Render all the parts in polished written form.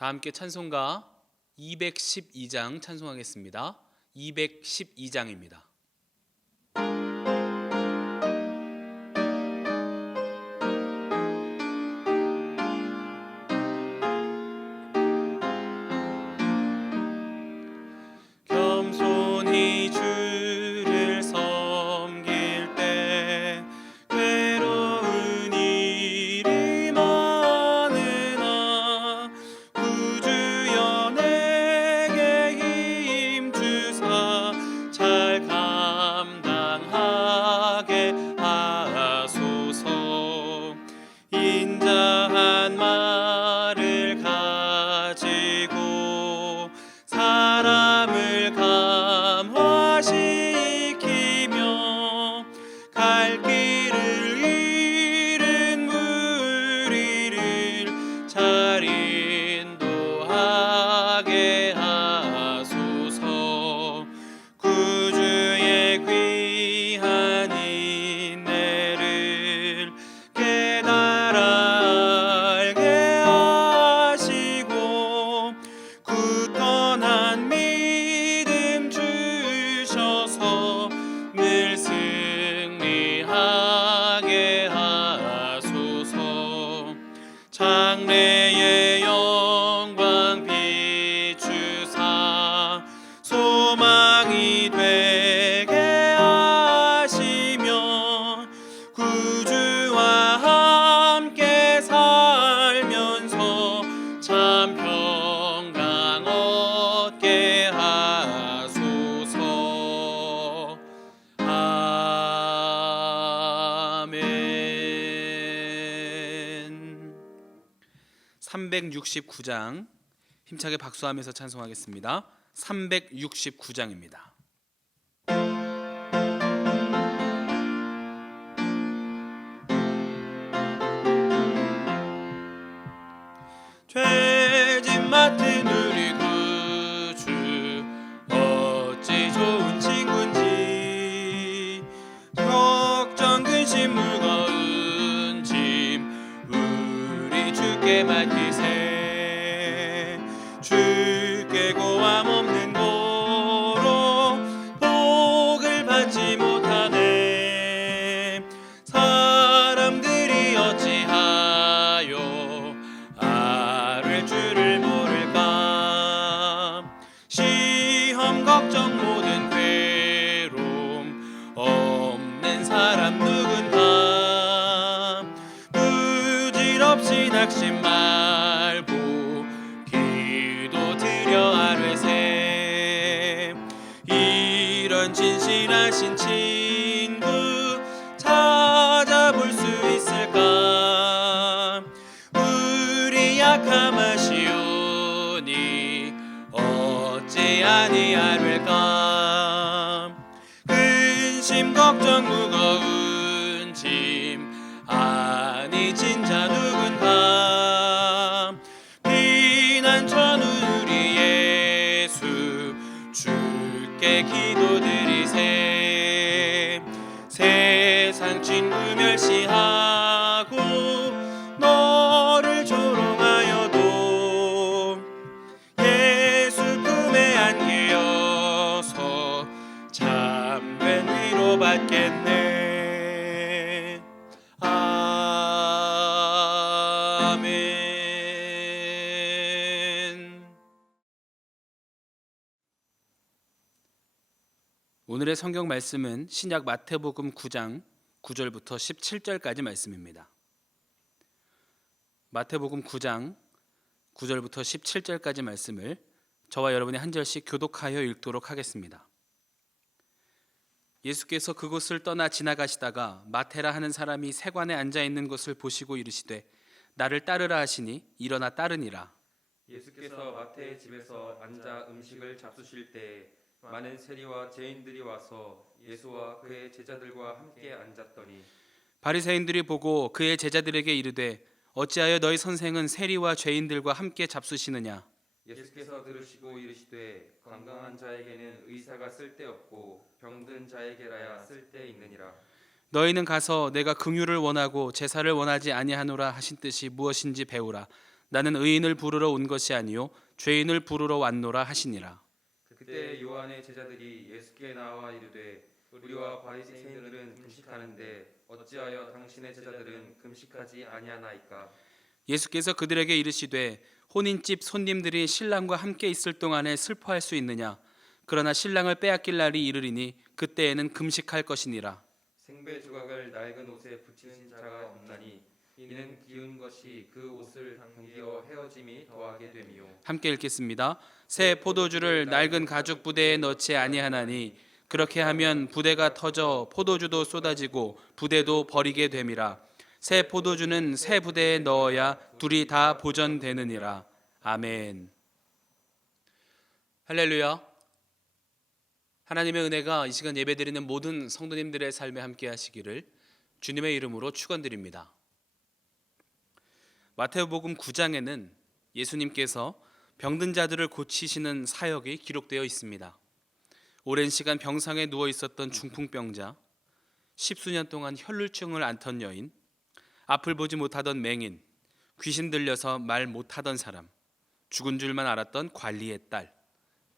다 함께 찬송가 212장 찬송하겠습니다. 212장입니다. 겸손히 주를 섬길 때 괴로운 일이 많으나 구주여 내게 힘 주사 잘 감당하게 하소서. 인자한 말을 가지고 사람을 감화시키며 갈 길을 잃은 무리를 잘 인도하게 하소서. 구주의 귀한 인내를 깨달아 알게 하시고 굳건한 믿음 주셔서 늘 승리하게 하소서. 장래의 영광 비추사 소망이 되게 하시며 구주와 함께 살면서 참 평강 얻게 하소서. 아멘. 369장 힘차게 박수하면서 찬송하겠습니다. 369장입니다. 죄짐 맡은 우리 구주 어찌 좋은 친구인지 걱정 근심 무거운 짐 우리 주께 맡기세. 주께 고함 없는 고로 복을 받지 못하네. 사람들이 어찌하여 알을 줄을 모를까. 시험 걱정 모든 괴로움 없는 사람 누군가. 부질없이 낙심 말고 기도 드려 아뢰세. 이런 진실하신 친구 찾아볼 수 있을까. 우리 약함 아시오니 어찌 아니하릴까. 근심 걱정 무거운 짐 아니 진자 누군가. 피난처는 우리 예수 주께 기도드리세. 세상 친구 멸시하고 너를 조롱하여도 예수 품에 안기어서 참된 위로 받겠네. 아멘. 오늘의 성경 말씀은 신약 마태복음 9장 9절부터 17절까지 말씀입니다. 마태복음 9장 9절부터 17절까지 말씀을 저와 여러분이 한 절씩 교독하여 읽도록 하겠습니다. 예수께서 그곳을 떠나 지나가시다가 마테라 하는 사람이 세관에 앉아 있는 것을 보시고 이르시되 나를 따르라 하시니 일어나 따르니라. 예수께서 마태의 집에서 앉아 음식을 잡수실 때에 많은 세리와 죄인들이 와서 예수와 그의 제자들과 함께 앉았더니 바리새인들이 보고 그의 제자들에게 이르되 어찌하여 너희 선생은 세리와 죄인들과 함께 잡수시느냐. 예수께서 들으시고 이르시되 건강한 자에게는 의사가 쓸데없고 병든 자에게라야 쓸데있느니라. 너희는 가서 내가 긍휼을 원하고 제사를 원하지 아니하노라 하신 뜻이 무엇인지 배우라. 나는 의인을 부르러 온 것이 아니요 죄인을 부르러 왔노라 하시니라. 그때 요한의 제자들이 예수께 나와 이르되 우리와 바리새인들은 금식하는데 어찌하여 당신의 제자들은 금식하지 아니하나이까? 예수께서 그들에게 이르시되 혼인집 손님들이 신랑과 함께 있을 동안에 슬퍼할 수 있느냐? 그러나 신랑을 빼앗길 날이 이르리니 그때에는 금식할 것이니라. 생배 조각을 낡은 옷에 붙이는 자가 없나니 이는 기운 것이 그 옷을 당기어 헤어짐이 더하게 됨이요. 함께 읽겠습니다. 새 포도주를 낡은 가죽 부대에 넣지 아니하나니 그렇게 하면 부대가 터져 포도주도 쏟아지고 부대도 버리게 됨이라. 새 포도주는 새 부대에 넣어야 둘이 다 보전되느니라. 아멘. 할렐루야. 하나님의 은혜가 이 시간 예배드리는 모든 성도님들의 삶에 함께 하시기를 주님의 이름으로 축원드립니다. 마태복음 9장에는 예수님께서 병든 자들을 고치시는 사역이 기록되어 있습니다. 오랜 시간 병상에 누워 있었던 중풍병자, 십수년 동안 혈루증을 앓던 여인, 앞을 보지 못하던 맹인, 귀신 들려서 말 못하던 사람, 죽은 줄만 알았던 관리의 딸,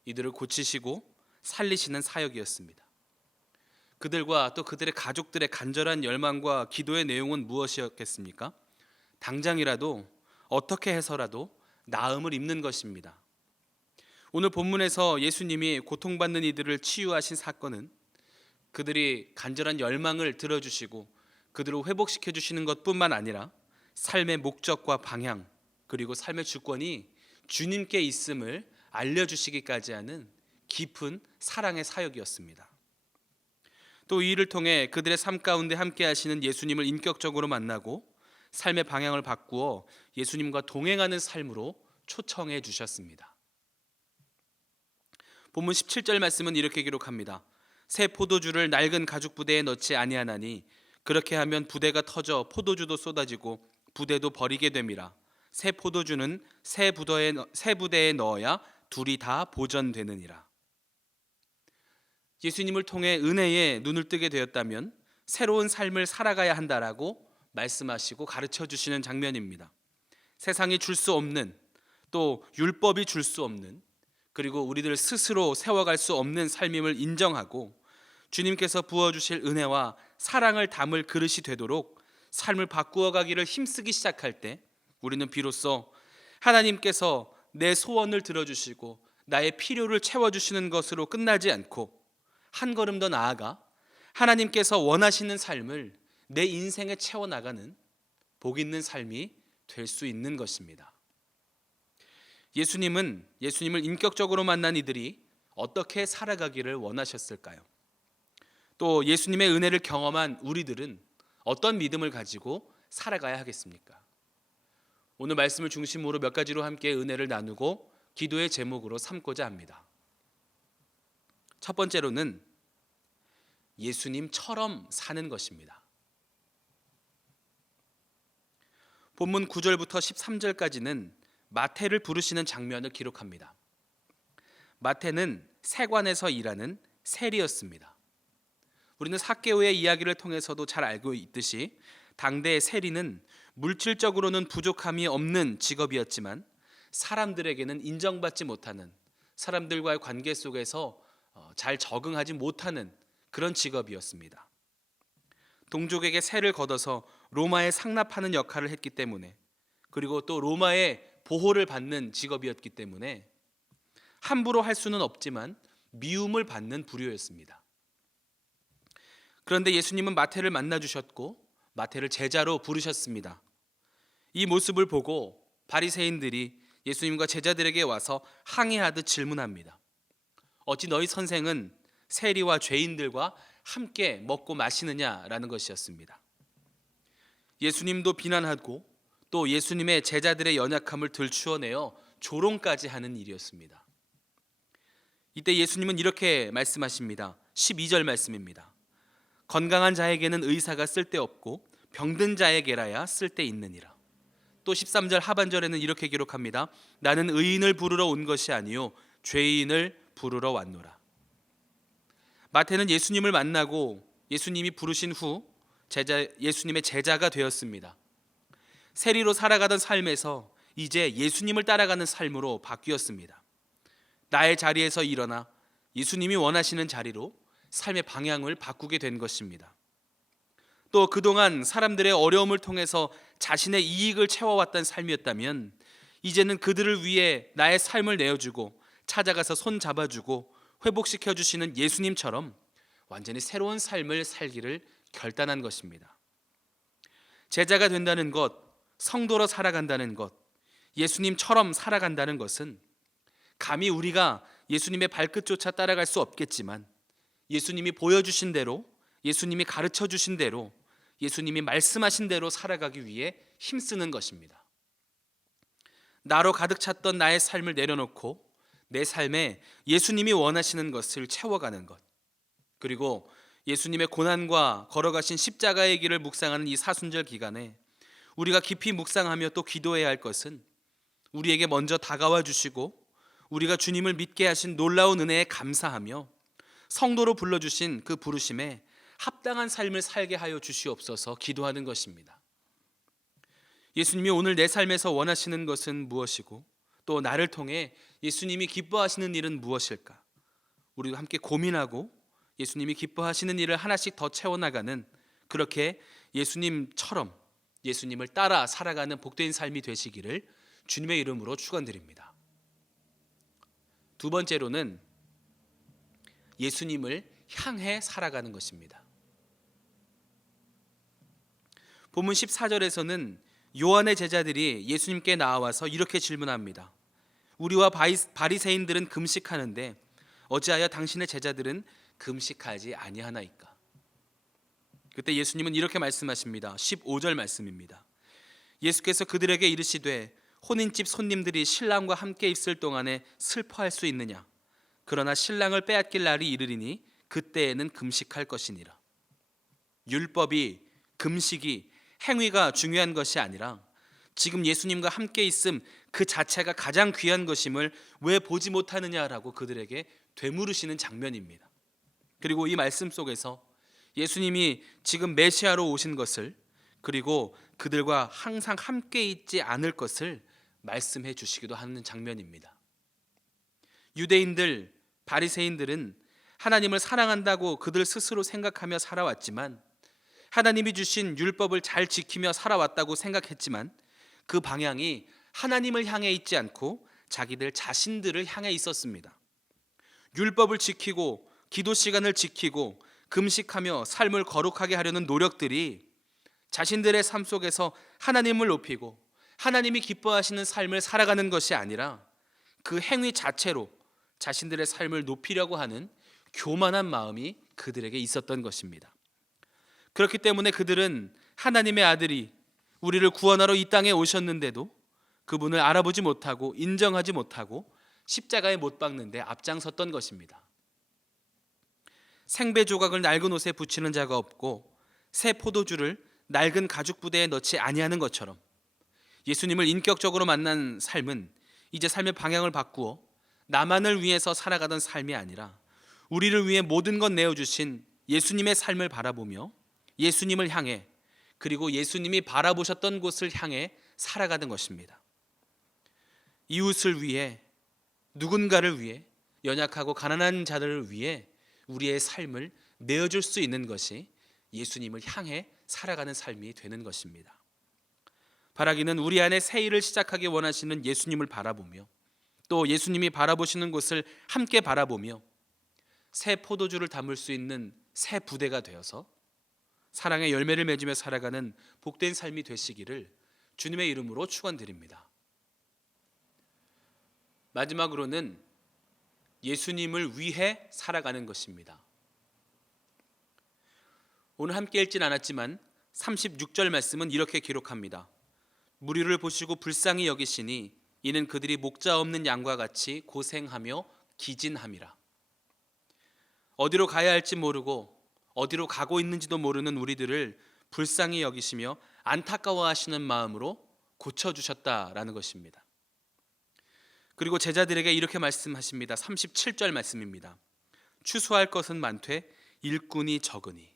이들을 고치시고 살리시는 사역이었습니다. 그들과 또 그들의 가족들의 간절한 열망과 기도의 내용은 무엇이었겠습니까? 당장이라도 어떻게 해서라도 나음을 입는 것입니다. 오늘 본문에서 예수님이 고통받는 이들을 치유하신 사건은 그들이 간절한 열망을 들어주시고 그들을 회복시켜 주시는 것뿐만 아니라 삶의 목적과 방향 그리고 삶의 주권이 주님께 있음을 알려주시기까지 하는 깊은 사랑의 사역이었습니다. 또 이 일을 통해 그들의 삶 가운데 함께 하시는 예수님을 인격적으로 만나고 삶의 방향을 바꾸어 예수님과 동행하는 삶으로 초청해 주셨습니다. 본문 17절 말씀은 이렇게 기록합니다. 새 포도주를 낡은 가죽 부대에 넣지 아니하나니 그렇게 하면 부대가 터져 포도주도 쏟아지고 부대도 버리게 됨이라. 새 포도주는 새 부대에 넣어야 둘이 다 보전되느니라. 예수님을 통해 은혜에 눈을 뜨게 되었다면 새로운 삶을 살아가야 한다라고 말씀하시고 가르쳐 주시는 장면입니다. 세상이 줄 수 없는, 또 율법이 줄 수 없는, 그리고 우리들 스스로 세워갈 수 없는 삶임을 인정하고 주님께서 부어주실 은혜와 사랑을 담을 그릇이 되도록 삶을 바꾸어 가기를 힘쓰기 시작할 때 우리는 비로소 하나님께서 내 소원을 들어주시고 나의 필요를 채워주시는 것으로 끝나지 않고 한 걸음 더 나아가 하나님께서 원하시는 삶을 내 인생에 채워나가는 복 있는 삶이 될 수 있는 것입니다. 예수님을 인격적으로 만난 이들이 어떻게 살아가기를 원하셨을까요? 또 예수님의 은혜를 경험한 우리들은 어떤 믿음을 가지고 살아가야 하겠습니까? 오늘 말씀을 중심으로 몇 가지로 함께 은혜를 나누고 기도의 제목으로 삼고자 합니다. 첫 번째로는 예수님처럼 사는 것입니다. 본문 9절부터 13절까지는 마태를 부르시는 장면을 기록합니다. 마태는 세관에서 일하는 세리였습니다. 우리는 삭개오의 이야기를 통해서도 잘 알고 있듯이 당대의 세리는 물질적으로는 부족함이 없는 직업이었지만 사람들에게는 인정받지 못하는, 사람들과의 관계 속에서 잘 적응하지 못하는 그런 직업이었습니다. 동족에게 세를 걷어서 로마에 상납하는 역할을 했기 때문에, 그리고 또 로마의 보호를 받는 직업이었기 때문에 함부로 할 수는 없지만 미움을 받는 부류였습니다. 그런데 예수님은 마태를 만나 주셨고 마태를 제자로 부르셨습니다. 이 모습을 보고 바리새인들이 예수님과 제자들에게 와서 항의하듯 질문합니다. 어찌 너희 선생은 세리와 죄인들과 함께 먹고 마시느냐라는 것이었습니다. 예수님도 비난하고 또 예수님의 제자들의 연약함을 들추어내어 조롱까지 하는 일이었습니다. 이때 예수님은 이렇게 말씀하십니다. 12절 말씀입니다. 건강한 자에게는 의사가 쓸데없고 병든 자에게라야 쓸데있느니라. 또 13절 하반절에는 이렇게 기록합니다. 나는 의인을 부르러 온 것이 아니요 죄인을 부르러 왔노라. 마태는 예수님을 만나고 예수님이 부르신 후 예수님의 제자가 되었습니다. 세리로 살아가던 삶에서 이제 예수님을 따라가는 삶으로 바뀌었습니다. 나의 자리에서 일어나 예수님이 원하시는 자리로 삶의 방향을 바꾸게 된 것입니다. 또 그동안 사람들의 어려움을 통해서 자신의 이익을 채워왔던 삶이었다면 이제는 그들을 위해 나의 삶을 내어주고 찾아가서 손 잡아주고 회복시켜 주시는 예수님처럼 완전히 새로운 삶을 살기를 결단한 것입니다. 제자가 된다는 것, 성도로 살아간다는 것, 예수님처럼 살아간다는 것은 감히 우리가 예수님의 발끝조차 따라갈 수 없겠지만 예수님이 보여주신 대로, 예수님이 가르쳐 주신 대로, 예수님이 말씀하신 대로 살아가기 위해 힘쓰는 것입니다. 나로 가득 찼던 나의 삶을 내려놓고 내 삶에 예수님이 원하시는 것을 채워가는 것, 그리고 예수님의 고난과 걸어가신 십자가의 길을 묵상하는 이 사순절 기간에 우리가 깊이 묵상하며 또 기도해야 할 것은 우리에게 먼저 다가와 주시고 우리가 주님을 믿게 하신 놀라운 은혜에 감사하며 성도로 불러주신 그 부르심에 합당한 삶을 살게 하여 주시옵소서 기도하는 것입니다. 예수님이 오늘 내 삶에서 원하시는 것은 무엇이고 또 나를 통해 예수님이 기뻐하시는 일은 무엇일까? 우리도 함께 고민하고 예수님이 기뻐하시는 일을 하나씩 더 채워나가는, 그렇게 예수님처럼 예수님을 따라 살아가는 복된 삶이 되시기를 주님의 이름으로 축원드립니다. 두 번째로는 예수님을 향해 살아가는 것입니다. 본문 14절에서는 요한의 제자들이 예수님께 나와서 이렇게 질문합니다. 우리와 바리새인들은 금식하는데 어찌하여 당신의 제자들은 금식하지 아니하나이까? 그때 예수님은 이렇게 말씀하십니다. 15절 말씀입니다. 예수께서 그들에게 이르시되 혼인집 손님들이 신랑과 함께 있을 동안에 슬퍼할 수 있느냐? 그러나 신랑을 빼앗길 날이 이르리니 그때에는 금식할 것이니라. 율법이, 금식이, 행위가 중요한 것이 아니라 지금 예수님과 함께 있음 그 자체가 가장 귀한 것임을 왜 보지 못하느냐라고 그들에게 되물으시는 장면입니다. 그리고 이 말씀 속에서 예수님이 지금 메시아로 오신 것을, 그리고 그들과 항상 함께 있지 않을 것을 말씀해 주시기도 하는 장면입니다. 유대인들, 바리새인들은 하나님을 사랑한다고 그들 스스로 생각하며 살아왔지만, 하나님이 주신 율법을 잘 지키며 살아왔다고 생각했지만 그 방향이 하나님을 향해 있지 않고 자기들 자신들을 향해 있었습니다. 율법을 지키고 기도 시간을 지키고 금식하며 삶을 거룩하게 하려는 노력들이 자신들의 삶 속에서 하나님을 높이고 하나님이 기뻐하시는 삶을 살아가는 것이 아니라 그 행위 자체로 자신들의 삶을 높이려고 하는 교만한 마음이 그들에게 있었던 것입니다. 그렇기 때문에 그들은 하나님의 아들이 우리를 구원하러 이 땅에 오셨는데도 그분을 알아보지 못하고 인정하지 못하고 십자가에 못 박는데 앞장섰던 것입니다. 생배 조각을 낡은 옷에 붙이는 자가 없고 새 포도주를 낡은 가죽 부대에 넣지 아니하는 것처럼 예수님을 인격적으로 만난 삶은 이제 삶의 방향을 바꾸어 나만을 위해서 살아가던 삶이 아니라 우리를 위해 모든 것 내어주신 예수님의 삶을 바라보며 예수님을 향해, 그리고 예수님이 바라보셨던 곳을 향해 살아가는 것입니다. 이웃을 위해, 누군가를 위해, 연약하고 가난한 자들을 위해 우리의 삶을 내어줄 수 있는 것이 예수님을 향해 살아가는 삶이 되는 것입니다. 바라기는 우리 안에 새 일을 시작하기 원하시는 예수님을 바라보며 또 예수님이 바라보시는 곳을 함께 바라보며 새 포도주를 담을 수 있는 새 부대가 되어서 사랑의 열매를 맺으며 살아가는 복된 삶이 되시기를 주님의 이름으로 축원드립니다. 마지막으로는 예수님을 위해 살아가는 것입니다. 오늘 함께 읽진 않았지만 36절 말씀은 이렇게 기록합니다. 무리를 보시고 불쌍히 여기시니 이는 그들이 목자 없는 양과 같이 고생하며 기진함이라. 어디로 가야 할지 모르고 어디로 가고 있는지도 모르는 우리들을 불쌍히 여기시며 안타까워하시는 마음으로 고쳐주셨다라는 것입니다. 그리고 제자들에게 이렇게 말씀하십니다. 37절 말씀입니다. 추수할 것은 많되 일꾼이 적으니.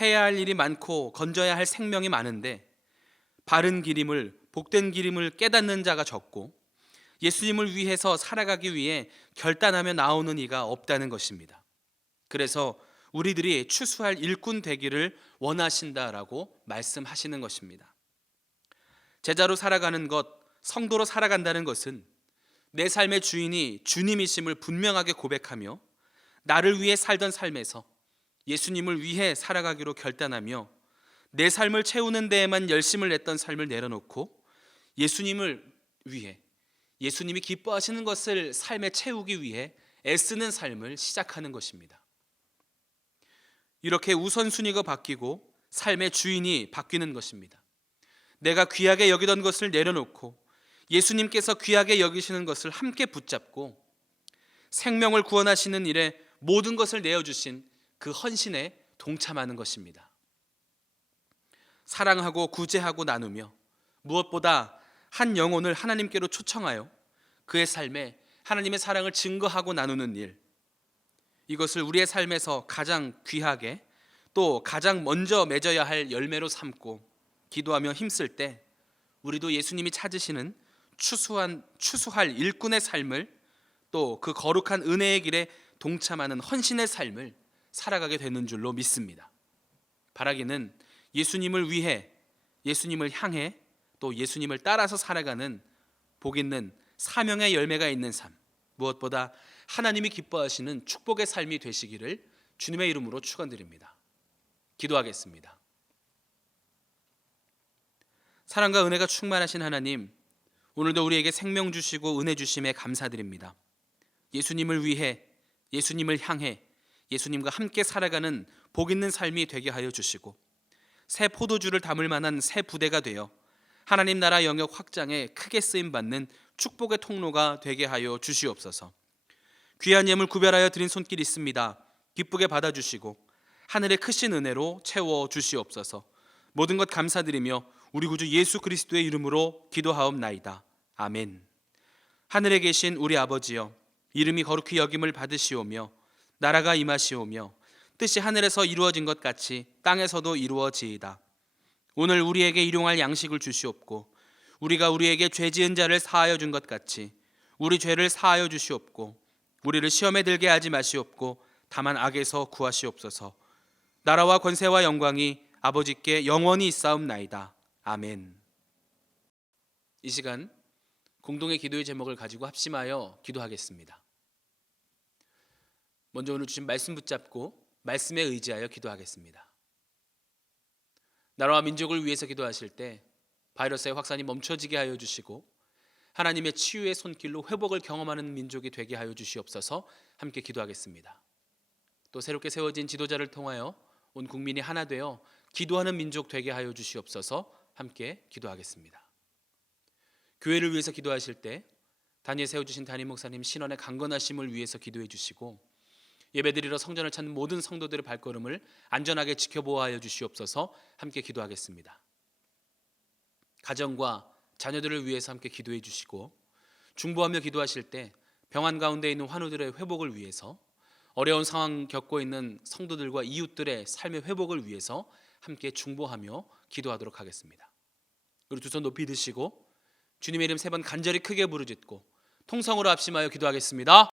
해야 할 일이 많고 건져야 할 생명이 많은데 바른 길임을, 복된 길임을 깨닫는 자가 적고 예수님을 위해서 살아가기 위해 결단하며 나오는 이가 없다는 것입니다. 그래서 우리들이 추수할 일꾼 되기를 원하신다라고 말씀하시는 것입니다. 제자로 살아가는 것, 성도로 살아간다는 것은 내 삶의 주인이 주님이심을 분명하게 고백하며 나를 위해 살던 삶에서 예수님을 위해 살아가기로 결단하며 내 삶을 채우는 데에만 열심을 냈던 삶을 내려놓고 예수님을 위해, 예수님이 기뻐하시는 것을 삶에 채우기 위해 애쓰는 삶을 시작하는 것입니다. 이렇게 우선순위가 바뀌고 삶의 주인이 바뀌는 것입니다. 내가 귀하게 여기던 것을 내려놓고 예수님께서 귀하게 여기시는 것을 함께 붙잡고 생명을 구원하시는 일에 모든 것을 내어주신 그 헌신에 동참하는 것입니다. 사랑하고 구제하고 나누며 무엇보다 한 영혼을 하나님께로 초청하여 그의 삶에 하나님의 사랑을 증거하고 나누는 일, 이것을 우리의 삶에서 가장 귀하게 또 가장 먼저 맺어야 할 열매로 삼고 기도하며 힘쓸 때 우리도 예수님이 찾으시는 추수할 일꾼의 삶을 또 그 거룩한 은혜의 길에 동참하는 헌신의 삶을 살아가게 되는 줄로 믿습니다. 바라기는 예수님을 위해, 예수님을 향해 또 예수님을 따라서 살아가는 복 있는 사명의 열매가 있는 삶, 무엇보다 하나님이 기뻐하시는 축복의 삶이 되시기를 주님의 이름으로 축원드립니다. 기도하겠습니다. 사랑과 은혜가 충만하신 하나님, 오늘도 우리에게 생명 주시고 은혜 주심에 감사드립니다. 예수님을 위해, 예수님을 향해, 예수님과 함께 살아가는 복 있는 삶이 되게 하여 주시고 새 포도주를 담을 만한 새 부대가 되어 하나님 나라 영역 확장에 크게 쓰임받는 축복의 통로가 되게 하여 주시옵소서. 귀한 예물 구별하여 드린 손길 있습니다. 기쁘게 받아주시고 하늘의 크신 은혜로 채워 주시옵소서. 모든 것 감사드리며 우리 구주 예수 그리스도의 이름으로 기도하옵나이다. 아멘. 하늘에 계신 우리 아버지여, 이름이 거룩히 여김을 받으시오며 나라가 임하시오며 뜻이 하늘에서 이루어진 것 같이 땅에서도 이루어지이다. 오늘 우리에게 일용할 양식을 주시옵고 우리가 우리에게 죄 지은 자를 사하여 준 것 같이 우리 죄를 사하여 주시옵고 우리를 시험에 들게 하지 마시옵고 다만 악에서 구하시옵소서. 나라와 권세와 영광이 아버지께 영원히 있사옵나이다. 아멘. 이 시간 공동의 기도의 제목을 가지고 합심하여 기도하겠습니다. 먼저 오늘 주신 말씀 붙잡고 말씀에 의지하여 기도하겠습니다. 나라와 민족을 위해서 기도하실 때 바이러스의 확산이 멈춰지게 하여 주시고 하나님의 치유의 손길로 회복을 경험하는 민족이 되게 하여 주시옵소서. 함께 기도하겠습니다. 또 새롭게 세워진 지도자를 통하여 온 국민이 하나 되어 기도하는 민족 되게 하여 주시옵소서. 함께 기도하겠습니다. 교회를 위해서 기도하실 때 단위에 세워주신 담임 목사님 신원의 강건하심을 위해서 기도해 주시고 예배드리러 성전을 찾는 모든 성도들의 발걸음을 안전하게 지켜보아하여 주시옵소서. 함께 기도하겠습니다. 가정과 자녀들을 위해서 함께 기도해 주시고 중보하며 기도하실 때 병환 가운데 있는 환우들의 회복을 위해서 어려운 상황 겪고 있는 성도들과 이웃들의 삶의 회복을 위해서 함께 중보하며 기도하도록 하겠습니다. 그리고 두 손 높이 드시고 주님의 이름 3번 간절히 크게 부르짖고 통성으로 합심하여 기도하겠습니다.